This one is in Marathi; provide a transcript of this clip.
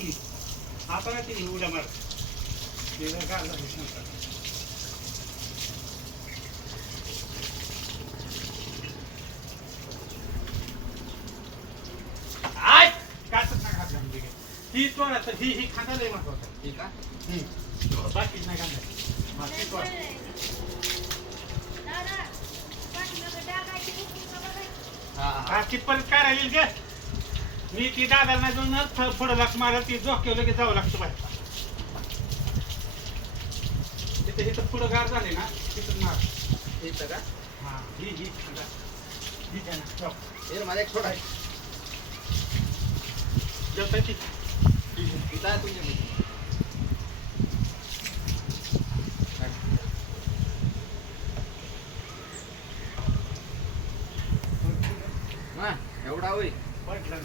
की आता ना ती उड्या मार ते जर का आज काच ना घातला म्हणजे ही तो ना तर ही खांदा लय महत्वाचा ठीक आहे बाकी नाही घालणार बाकी तो हा ती परत काय राहील ग मी ती दादांना जाऊन पुढं लाग मला ती झोक्यावर लगेच जावं लागतं बाहेर तिथे इथं पुढं गार झाले ना तिथं मार ठीक आहे का हा ही खांदा ही द्या ना ठेव. हे मला एक थोडा आहे जेवता ती इथं आहे तुझ्या एवढा होईल पटलं